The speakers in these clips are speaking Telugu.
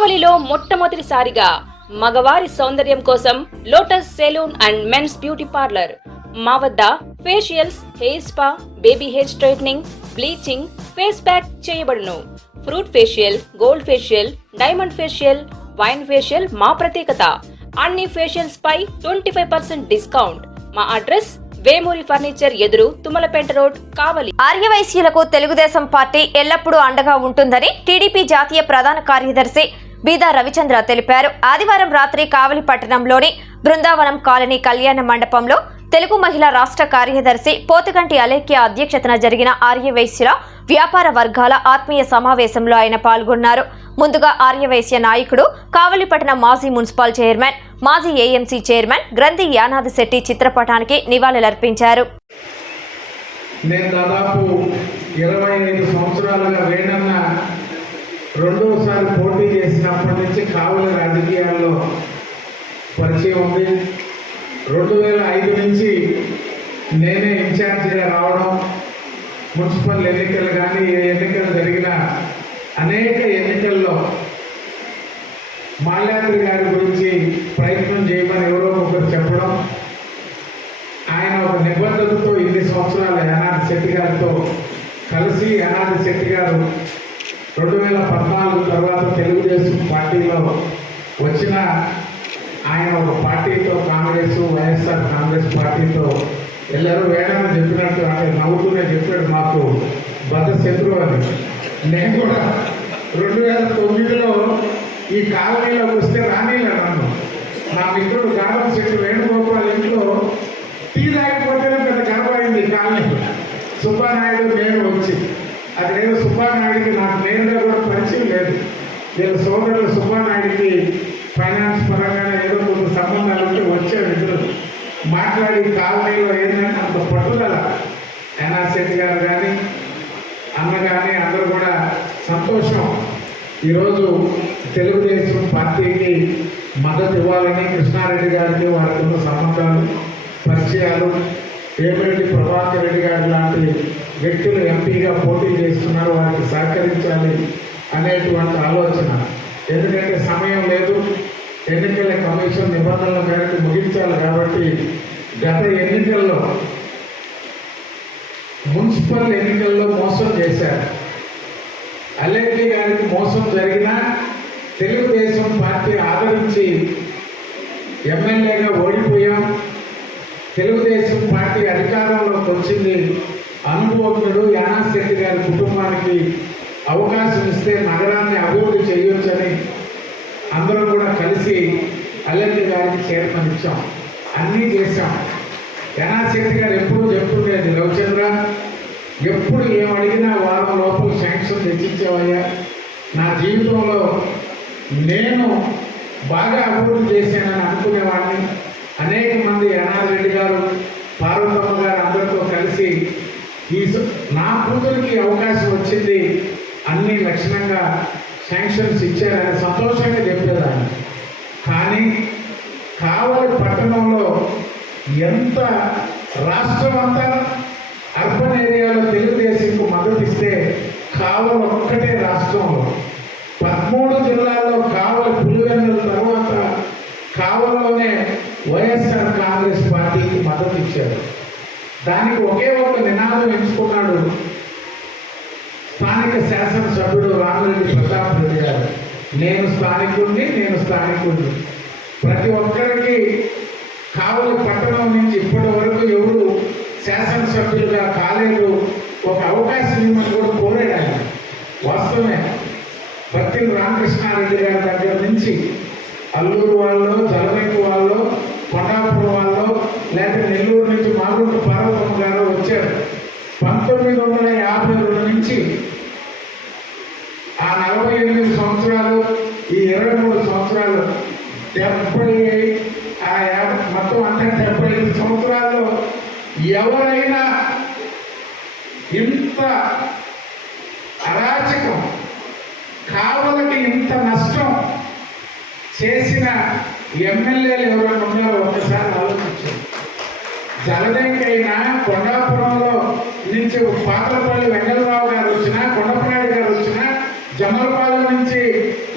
కావలిలో మొట్టమొదటిసారిగా మగవారి సౌందర్యం కోసం Lotus salon and men's beauty parlour. మా వద్ద facials hair spa baby hair straightening bleaching face pack చేయబడును. Fruit facial gold facial diamond facial wine facial మా ప్రత్యేకత. అన్ని ఫేషియల్స్ పై ట్వంటీ ఫైవ్ పర్సెంట్ డిస్కౌంట్. మా అడ్రస్ వేమూరి ఫర్నిచర్ ఎదురు తుమ్మలపేట రోడ్ కావలి. ఆర్యవైశ్యులకు తెలుగుదేశం పార్టీ ఎల్లప్పుడూ అండగా ఉంటుందని టీడీపీ జాతీయ ప్రధాన కార్యదర్శి బీదా రవిచంద్ర తెలిపారు. ఆదివారం రాత్రి కావలి పట్టణంలోని బృందావనం కాలనీ కళ్యాణ మండపంలో తెలుగు మహిళా రాష్ట్ర కార్యదర్శి పోతుగంటి అలేఖ్య అధ్యక్షతన జరిగిన ఆర్యవైశ్యుల వ్యాపార వర్గాల ఆత్మీయ సమావేశంలో ఆయన పాల్గొన్నారు. ముందుగా ఆర్యవైశ్య నాయకుడు కావలిపట్టణ మాజీ మున్సిపల్ చైర్మన్ మాజీ ఏఎంసీ చైర్మన్ గ్రంథి యానాది శెట్టి చిత్రపటానికి నివాళులర్పించారు. నేను దాదాపు ఇరవై ఐదు సంవత్సరాలుగా వేణన్న రెండోసారి పోటీ చేసినప్పటి నుంచి కావల రాజకీయాల్లో పరిచయం ఉంది. రెండు వేల ఐదు నుంచి నేనే ఇన్ఛార్జిగా రావడం మున్సిపల్ ఎన్నికలు కానీ ఏ ఎన్నికలు జరిగినా అనేక ఎన్నికల్లో మాల్యాద్రి గారి గురించి ప్రయత్నం చేయమని ఎవరో ఒకరు చెప్పడం ఆయన ఒక నిబంధనతో ఇన్ని సంవత్సరాలు అనాది శెట్టి గారితో కలిసి అనాది శెట్టి గారు రెండు వేల పద్నాలుగు తర్వాత తెలుగుదేశం పార్టీలో వచ్చిన ఆయన ఒక పార్టీతో కాంగ్రెస్ వైఎస్ఆర్ కాంగ్రెస్ పార్టీతో ಎಲ್ಲರೂ వేడని చెప్పినట్టు అంటే నవ్వుతూనే చెప్పాడు మాకు బద్ద శత్రువు అని నేను కూడా రెండు వేల తొమ్మిదిలో ఈ కాలనీలోకి వస్తే రానిలే నన్ను నా మిత్రుడు గాలం శెట్టి వేణుగోపాల్ ఇంట్లో టీ తాగిపోతేనే పెద్ద గర్వమైంది కాలనీ సుబ్బానాయుడు నేను వచ్చి అది నేను సుబ్బానాయుడికి నాకు నేనుగా కూడా పరిచయం లేదు. నేను సోదరులు సుబ్బానాయుడికి ఫైనాన్స్ పరంగానే ఏదో కొంత సంబంధాలు ఉంటే వచ్చాడు ఇద్దరు. మాట్లాడి కాలనీలో ఏంటంటే అంత పట్టుదల. ఎన్ఆర్సెట్ గారు కానీ అన్న కానీ అందరూ కూడా సంతోషం. ఈరోజు తెలుగుదేశం పార్టీకి మద్దతు ఇవ్వాలని కృష్ణారెడ్డి గారికి వారికి ఉన్న సంబంధాలు పరిచయాలు వేమిరెడ్డి ప్రభాకర్ రెడ్డి గారు లాంటి వ్యక్తులు ఎంపీగా పోటీ చేస్తున్నారు వారికి సహకరించాలి అనేటువంటి ఆలోచన. ఎందుకంటే సమయం లేదు ఎన్నికల కమిషన్ నిబంధనల మేరకు ముగించాలి కాబట్టి గత ఎన్నికల్లో మున్సిపల్ ఎన్నికల్లో మోసం చేశారు. అల్లెడ్డి గారికి మోసం జరిగినా తెలుగుదేశం పార్టీ ఆదరించి ఎమ్మెల్యేగా ఓడిపోయాం. తెలుగుదేశం పార్టీ అధికారంలోకి వచ్చింది. అనుభవజ్ఞుడు యానాశెట్టి శెట్టి గారి కుటుంబానికి అవకాశం ఇస్తే నగరాన్ని అభివృద్ధి చేయొచ్చని అందరం కూడా కలిసి అల్లెల్లి గారికి చైర్మన్ ఇచ్చాం. అన్నీ చేశాం. యానాశెట్టి శెట్టి గారు ఎప్పుడూ చెప్తుండేది రవిచంద్ర ఎప్పుడు ఏం అడిగినా వారం లోపల శాంక్షన్ తెచ్చిచ్చేవయ్యా. నా జీవితంలో నేను బాగా అభివృద్ధి చేశానని అనుకునేవాడిని. అనేక మంది ఎన్ఆర్ రెడ్డి గారు పార్వతమ్మ గారు అందరితో కలిసి ఈ స- నా కూతురికి అవకాశం వచ్చింది. అన్ని లక్షణంగా శాంక్షన్స్ ఇచ్చారని సంతోషంగా చెప్పేదాన్ని. కానీ కావలి పట్టణంలో ఎంత రాష్ట్రం అంతా అర్బన్ ఏరియాలో తెలుగుదేశంకు మద్దతు ఇస్తే కావలి ఒక్కటే రాష్ట్రంలో. పదమూడు జిల్లాల్లో కావలి పులివెన్నుల తర్వాత కావలిలోనే వైఎస్ఆర్ కాంగ్రెస్ పార్టీకి మద్దతు ఇచ్చారు. దానికి ఒకే ఒక నినాదం ఎంచుకున్నాడు. స్థానిక శాసనసభ్యుడు రామిరెడ్డి ప్రతాప్ రెడ్డి గారు. నేను స్థానికుడిని నేను స్థానికుడిని ప్రతి ఒక్కరికి కావలి పట్టణం నుంచి ఇప్పటి వరకు ఎవరు శాసనసభ్యులుగా కాలేదు. ఒక అవకాశం ఇవ్వమని కూడా కోరాడు ఆయన. వాస్తవమే. భక్తి రామకృష్ణారెడ్డి గారి దగ్గర నుంచి అల్లూరు వాళ్ళు జలవెంకు వాళ్ళు కొండాపురం వాళ్ళు లేకపోతే నెల్లూరు నుంచి మాగుంట పార్వతమ్మ గారు వచ్చారు. పంతొమ్మిది వందల యాభై రెండు నుంచి ఆ నలభై ఎనిమిది సంవత్సరాలు ఈ ఇరవై మూడు సంవత్సరాలు డెబ్బై ఆ యాభై మొత్తం అంటే డెబ్బై ఐదు సంవత్సరాల్లో ఎవరైనా ఇంత అరాచకం కావలకి ఇంత నష్టం చేసిన ఎమ్మెల్యేలు ఎవరైనా ఉన్నారో ఒకసారి ఆలోచించారు జలదంకైనా కొండాపురంలో నుంచి పాత్రపల్లి వెంకటరావు గారు వచ్చినా కొండపనాయుడు గారు వచ్చినా జమలపాలెం నుంచి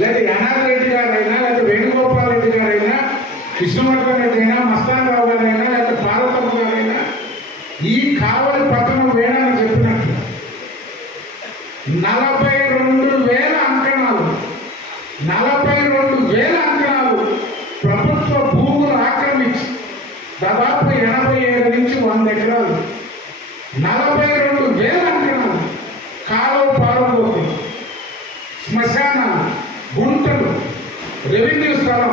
లేదా అనాథ్ రెడ్డి గారైనా లేదా వేణుగోపాల్ రెడ్డి గారైనా కృష్ణవర్ధన్ రెడ్డి అయినా మస్తాన్ రావు గారైనా లేదా పార్వతమ్మ గారైనా ఈ కావలి పతనం వేణని చెప్పినట్టు. నలభై రెండు వేల అంకణాలు నలభై రెండు వేల అంకణాలు ప్రభుత్వ భూములు ఆక్రమించి దాదాపు ఏడు నుంచి వంద ఎకరాలు. నలభై రెండు వేల అంకణాలు కాలువ పారబోతుంది శ్మశాన గుంటలు రెవెన్యూ స్థలం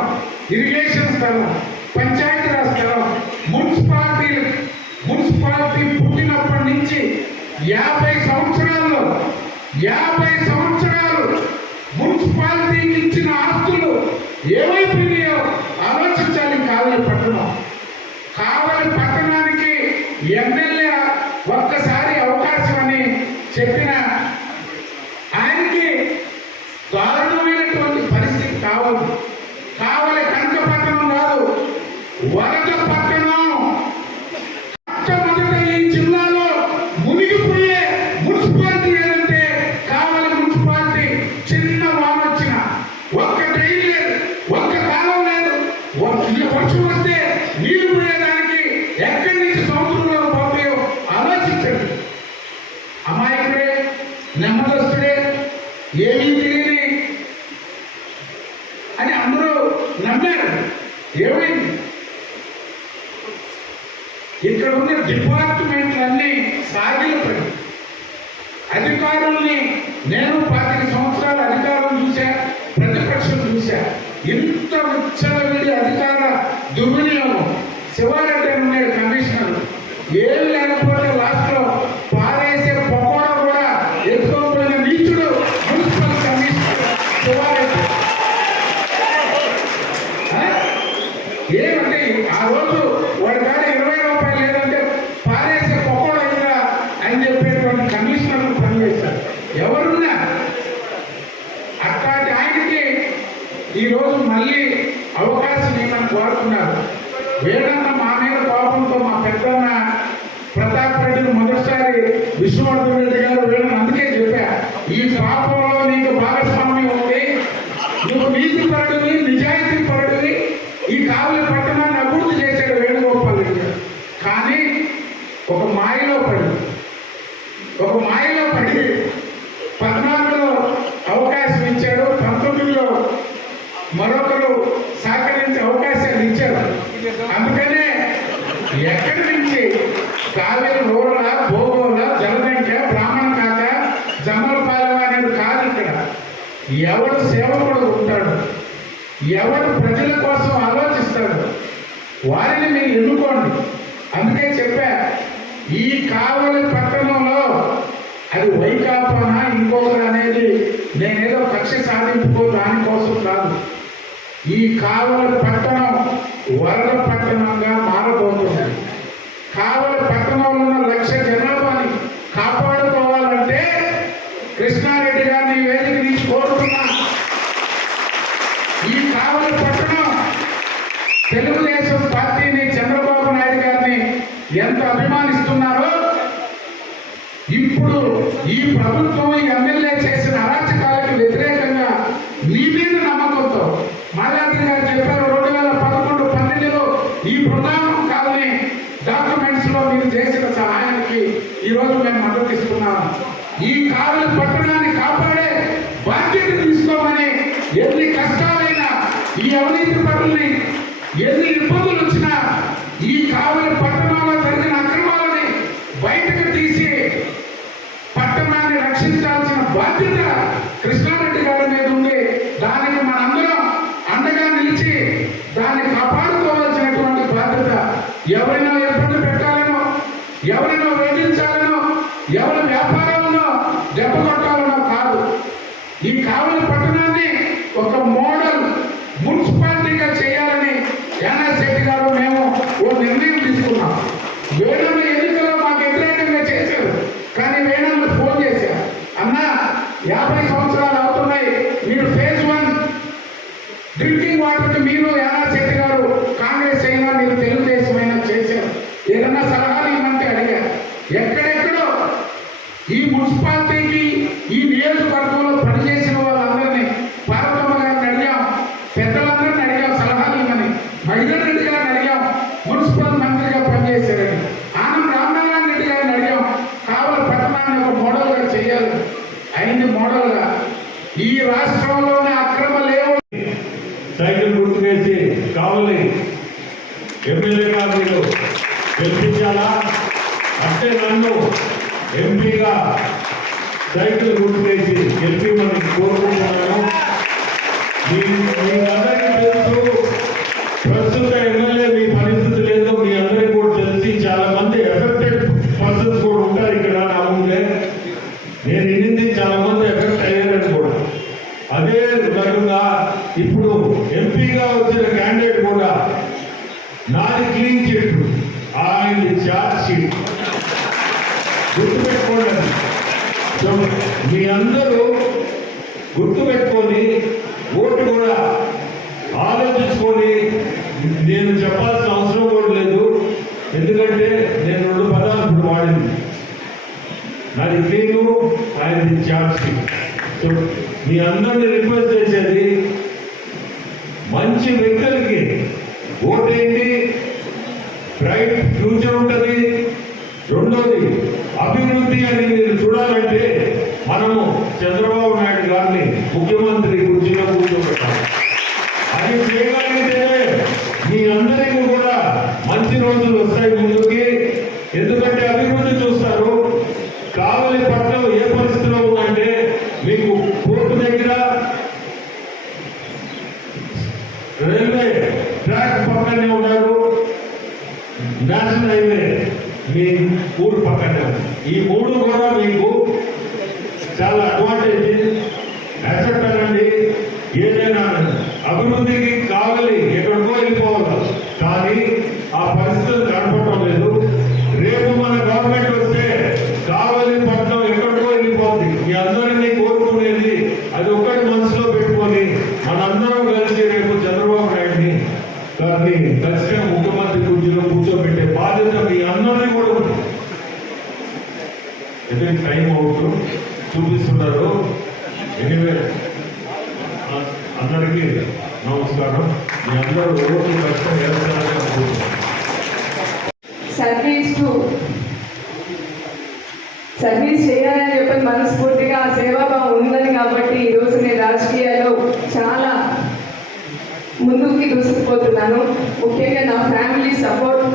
ఇరిగేషన్ స్థలం పంచాయతీరాజ్ స్థలం మున్సిపాలిటీ మున్సిపాలిటీ పుట్టినప్పటి నుంచి యాభై సంవత్సరాల్లో యాభై సంవత్సరాలు మున్సిపాలిటీకి ఇచ్చిన ఆస్తులు ఏమైపోయినాయో সেখানে శివారెడ్డి అని ఉన్నాడు కమిషనర్ ఏం లేకపోతే లాస్ట్లో పారేసే పకోడా కూడా ఎత్తుకోకపోయిన నీచుడు మున్సిపల్ కమిషనర్ శివారెడ్డి ఏమంటే ఆ రోజు వాడి దాని ఇరవై రూపాయలు లేదంటే పారేసే పకోడా అయిందా అని చెప్పేటువంటి కమిషనర్ పనిచేశారు ఎవరున్నా? అట్లాంటి ఆయనకి ఈరోజు మళ్ళీ అవకాశం ఇవ్వమని కోరుతున్నారు వేడన్న మా మీద కోపంతో మా పెద్దన్న ప్రతాప్ రెడ్డిని మొదటిసారి విష్ణువర్ధన్ రెడ్డి గారు వేడని అందుకే చెప్పా ఈ పాపంలో నీకు భాగస్వామ్యం ఉంది నువ్వు నీతి పరుడివి నిజాయితీ పరుడివి ఈ కావలి పట్టణాన్ని అభివృద్ధి చేశాడు వేణుగోపాల్ రెడ్డి గారు. కానీ ఒక మాయలో పడి ఒక మాయలో పడి పద్నాలుగులో అవకాశం ఇచ్చాడు పంతొమ్మిదిలో మరొకరు సహకరించి అవకాశాలు ఇచ్చారు అందుకనే ఎక్కడి నుంచి కావేరి రూరల భోగోల జలదంక బ్రాహ్మణ కాక జమ్మలపాలెం అనేది కాదు ఇక్కడ ఎవడు సేవకుడు ఉంటాడు ఎవడు ప్రజల కోసం ఆలోచిస్తాడు. వారిని మీరు ఎన్నుకోండి. అందుకే చెప్పా ఈ కావలి పట్టణంలో అది వైకాపానా ఇంకొకరు అనేది నేనేదో కక్ష సాధింపుకో దానికోసం కాదు. ఈ కావలి పట్టణం వరద పట్టణంగా మారబోతుంది కావలి పట్టణంలో ఉన్న లక్ష జనాభాని కాపాడుకోవాలంటే కృష్ణారెడ్డి గారిని ఈ వేదిక నుంచి కోరుతున్నా ఈ కావలి పట్టణం తెలుగుదేశం పార్టీని చంద్రబాబు నాయుడు గారిని ఎంత అభిమానిస్తున్నారో ఇప్పుడు ఈ ప్రభుత్వం ఈ ఎమ్మెల్యే చేసిన అరాచకాలకు వ్యతిరేకంగా నీ మీద నమ్మకంతో మాలాద్రి గారు చెప్పారు రెండు వేల పదకొండు పన్నెండులో ఈ బృందావనం కాలనీ డాక్యుమెంట్స్లో మీరు చేసిన సహాయానికి ఈ రోజు మేము మద్దతు ఇస్తున్నాము ఈ కాలు పట్టణాన్ని కాపాడే బాధ్యత తీసుకోమని ఎన్ని కష్టాలైనా ఈ అవినీతి పనుల్ని ఎన్ని బాధ్యత కృష్ణారెడ్డి గారి మీద ఉంది దానికి మనందరం అండగా నిలిచి దాన్ని కాపాడుకోవాల్సినటువంటి బాధ్యత ఎవరైనా ఇబ్బంది పెట్టాలనో ఎవరైనా వేధించాలనో ఎవరి వ్యాపారంలో దెబ్బ కొట్టాలనో కాదు. ఈ కావలి పట్టణాన్ని ఒక మోడల్ మున్సిపాలిటీగా చేయాలని ఎన్ఎస్ రెడ్డి గారు మేము ఓ నిర్ణయం తీసుకున్నాం వేణున్న ఎన్నికలో మాకు వ్యతిరేకంగా చేశారు కానీ వేణున్న ఫోన్ చేశారు అన్నా యాభై సంవత్సరాలు అవుతున్నాయి మీరు ఫేజ్ వన్ డ్రింకింగ్ వాటర్కి మీరు ఎన్ఆర్ శెట్టి గారు కాంగ్రెస్ అయినా మీరు తెలుగుదేశం అయినా చేశారు ఏదన్నా సలహాలు ఇవ్వమంటే అడిగారు ఎక్కడెక్కడో ఈ మున్సిపాలిటీకి ఈ నియోజకవర్గంలో పనిచేసిన వాళ్ళందరినీ పార్వతమ్మ గారిని అడిగాం పెద్దలందరిని అడిగాం సలహాలు ఇవ్వమని మహిళన్ రెడ్డి గారిని అడిగాం మున్సిపల్ మంత్రిగా పనిచేశారని ఆనంద్ రామనారాయణ రెడ్డి గారిని అడిగాం కావలి పట్టణాన్ని ఒక మోడల్గా చేయాలి ఈ రాష్ట్రంలోనే అక్రమ లేవు సైకిల్ గుర్తు వేసి కావాలి ఎమ్మెల్యేగా మీరు గెలిపించాలా? అంటే నన్ను ఎంపీగా సైకిల్ గుర్తు వేసి గెలిపిమని కోరుకుంటున్నాను మీ మీరందరికీ తెలుసు ప్రస్తుత ఎమ్మెల్యే మీ పరిస్థితి లేదో మీ అందరికీ కూడా తెలిసి చాలా మంది ఎఫెక్టెడ్ పర్సన్స్ కూడా ఉంటారు ఇక్కడ నా ముందే నేను వినింది చాలా మంది ఎఫెక్ట్ అయ్యారని కూడా అదే రకంగా ఇప్పుడు ఎంపీగా వచ్చిన క్యాండిడేట్ కూడా నాది క్లీన్ చిట్ ఆయన చార్జ్ షీట్ గుర్తుపెట్టుకోండి అది. సో మీ అందరూ గుర్తుపెట్టుకొని ఓటు కూడా ఆలోచించుకొని నేను చెప్పాల్సిన అవసరం కూడా లేదు. ఎందుకంటే నేను రెండు పదాలు ఇప్పుడు వాడింది. నాది క్లీను ఆయనది చార్జ్ సో మీ అందరిని రిక్వెస్ట్ చేసేది మంచి వ్యక్తులకి ఓటేయండి బ్రైట్ ఫ్యూచర్ ఉంటుంది రెండోది అభివృద్ధి అని మీరు చూడాలంటే మనము చంద్రబాబు నాయుడు గారిని ముఖ్యమంత్రి కుర్చీలో కూర్చోబెట్టాలి అది చేయగలిగితేనే మీ అందరికీ కూడా మంచి రోజులు వస్తాయి ముందుకి ఎందుకంటే అభివృద్ధి చూస్తారు కావలి పట్టణం ఏ పరిస్థితిలో ఉందంటే మీకు కోర్టు దగ్గర రైల్వే ట్రాక్ పక్కనే ఉన్నారు నేషనల్ హైవే మీ ఊరు పక్కనే ఉంది. ఈ మూడు కూడా మీకు చాలా అడ్వాంటేజ్ యాక్సెప్ట్ అనండి ఏదైనా అభివృద్ధికి కావాలి ఎక్కడికో వెళ్ళిపోవాలి కానీ ఆ పరిస్థితులు కనపడటం లేదు రేపు మన గవర్నమెంట్ వస్తే కావలి పట్టణం ఎక్కడికో వెళ్ళిపోతుంది మీ అందరినీ కోరుకునేది అది ఒక్కటి మనసులో పెట్టుకొని మనందరం కలిసి రేపు చంద్రబాబు నాయుడిని గారిని ఖచ్చితంగా ముఖ్యమంత్రి కుర్చీలో కూర్చోబెట్టే బాధ్యత మీ అందరినీ కూడా ఉంది ఇదే టైం అవుతూ చూపిస్తున్నారు ఎనివే అందరికీ నమస్కారం. మీ అందరూ ఓట్లు కష్టం వేస్తారని అనుకుంటున్నాను సర్వీస్ సర్వీస్ చేయాలని చెప్పి మనస్ఫూర్తిగా ఆ సేవాభావం ఉందని కాబట్టి ఈరోజు నేను రాజకీయాల్లో చాలా ముందుకి దూసుకుపోతున్నాను. ముఖ్యంగా నా ఫ్యామిలీ సపోర్ట్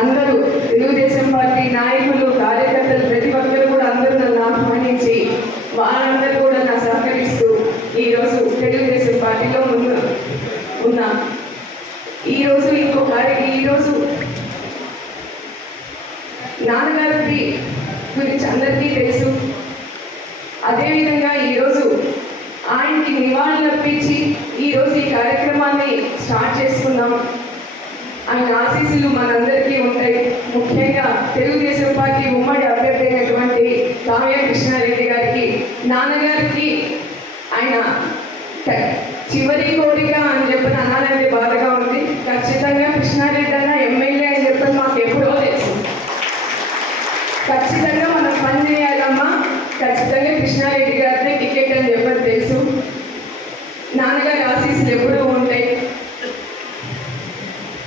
అందరూ తెలుగుదేశం పార్టీ నాయకులు కార్యకర్తలు ప్రతి ఒక్కరు కూడా అందరూ నన్ను ఆహ్వానించి వారందరూ తెలుగుదేశం పార్టీలో ముందు ఉన్నా. ఈరోజు ఇంకో కార్య ఈరోజు నాన్నగారి గురించి అందరికీ తెలుసు. అదేవిధంగా ఈరోజు ఆయనకి నివాళులు అర్పించి ఈరోజు ఈ కార్యక్రమాన్ని స్టార్ట్ చేసుకున్నాం ఆయన ఆశీస్సులు మనందరికీ ఉంటాయి. ముఖ్యంగా తెలుగుదేశం పార్టీ ఉమ్మడి అభ్యర్థి అయినటువంటి కావ్య కృష్ణారెడ్డి గారికి నాన్నగారికి ఆయన చివరి కోరిక అని చెప్పి అనాలంటే బాధగా ఉంది. ఖచ్చితంగా కృష్ణారెడ్డి అన్న ఎమ్మెల్యే అని చెప్పి మాకు ఎప్పుడో తెలుసు. ఖచ్చితంగా మనం పని చేయాలమ్మా. ఖచ్చితంగా కృష్ణారెడ్డి గారినే టికెట్ అని చెప్పని తెలుసు. నాన్నగారి ఆశీస్సులు ఎప్పుడూ ఉంటాయి.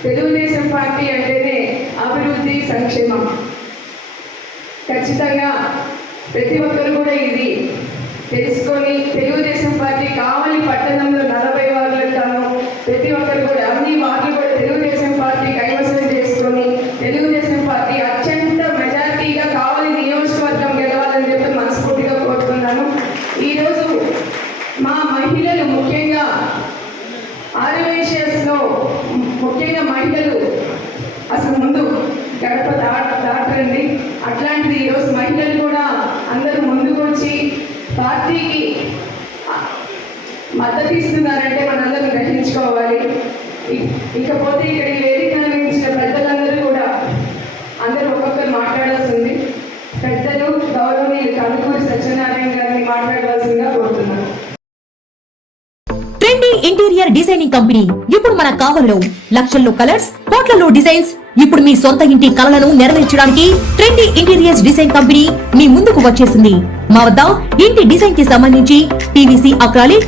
తెలుగుదేశం పార్టీ అంటేనే అభివృద్ధి సంక్షేమం. ఖచ్చితంగా ప్రతి ఒక్కరు కూడా ఇది తెలుసుకొని తెలుగుదేశం పార్టీ కావలి పట్టణంలో నలభై వార్డులుంటాను ప్రతి ఒక్కరు కూడా అన్ని మాటలు కూడా తెలుగుదేశం పార్టీ కైవసం చేసుకొని తెలుగుదేశం పార్టీ అత్యంత మెజార్టీగా కావలి నియోజకవర్గం గెలవాలని చెప్పి మనస్ఫూర్తిగా కోరుతున్నాను ఈరోజు మా మహిళలు ముఖ్యంగా ఆర్వేషియస్లో ముఖ్యంగా మహిళలు అసలు ముందు గడప దాట దాటండి అట్లాంటిది ఈరోజు మహిళలు కూడా అందరూ ముందుకు వచ్చి పార్టీకి మద్దతు ఇస్తున్నారంటే మనందరం గ్రహించుకోవాలి. ఇకపోతే ఇక్కడ ఈ వేదిక నిర్మించిన పెద్దలందరూ కూడా అందరూ ఒక్కొక్కరు మాట్లాడాల్సింది. పెద్దలు గౌరవనీయులు కనుకూరి సత్యనారాయణ గారిని మాట్లాడవలసిందిగా కోరుతున్నాను. Trendy interior designing company. ఇప్పుడు మన కావలిలో లక్షల్లో కలర్స్ కోట్లలో డిజైన్స్. ఇప్పుడు మీ సొంత ఇంటి కలలను నెరవేర్చడానికి ట్రెండీ ఇంటీరియర్స్ డిజైన్ కంపెనీ మీ ముందుకు వచ్చేసింది. మా వద్ద ఇంటి డిజైన్కి సంబంధించి PVC acrylic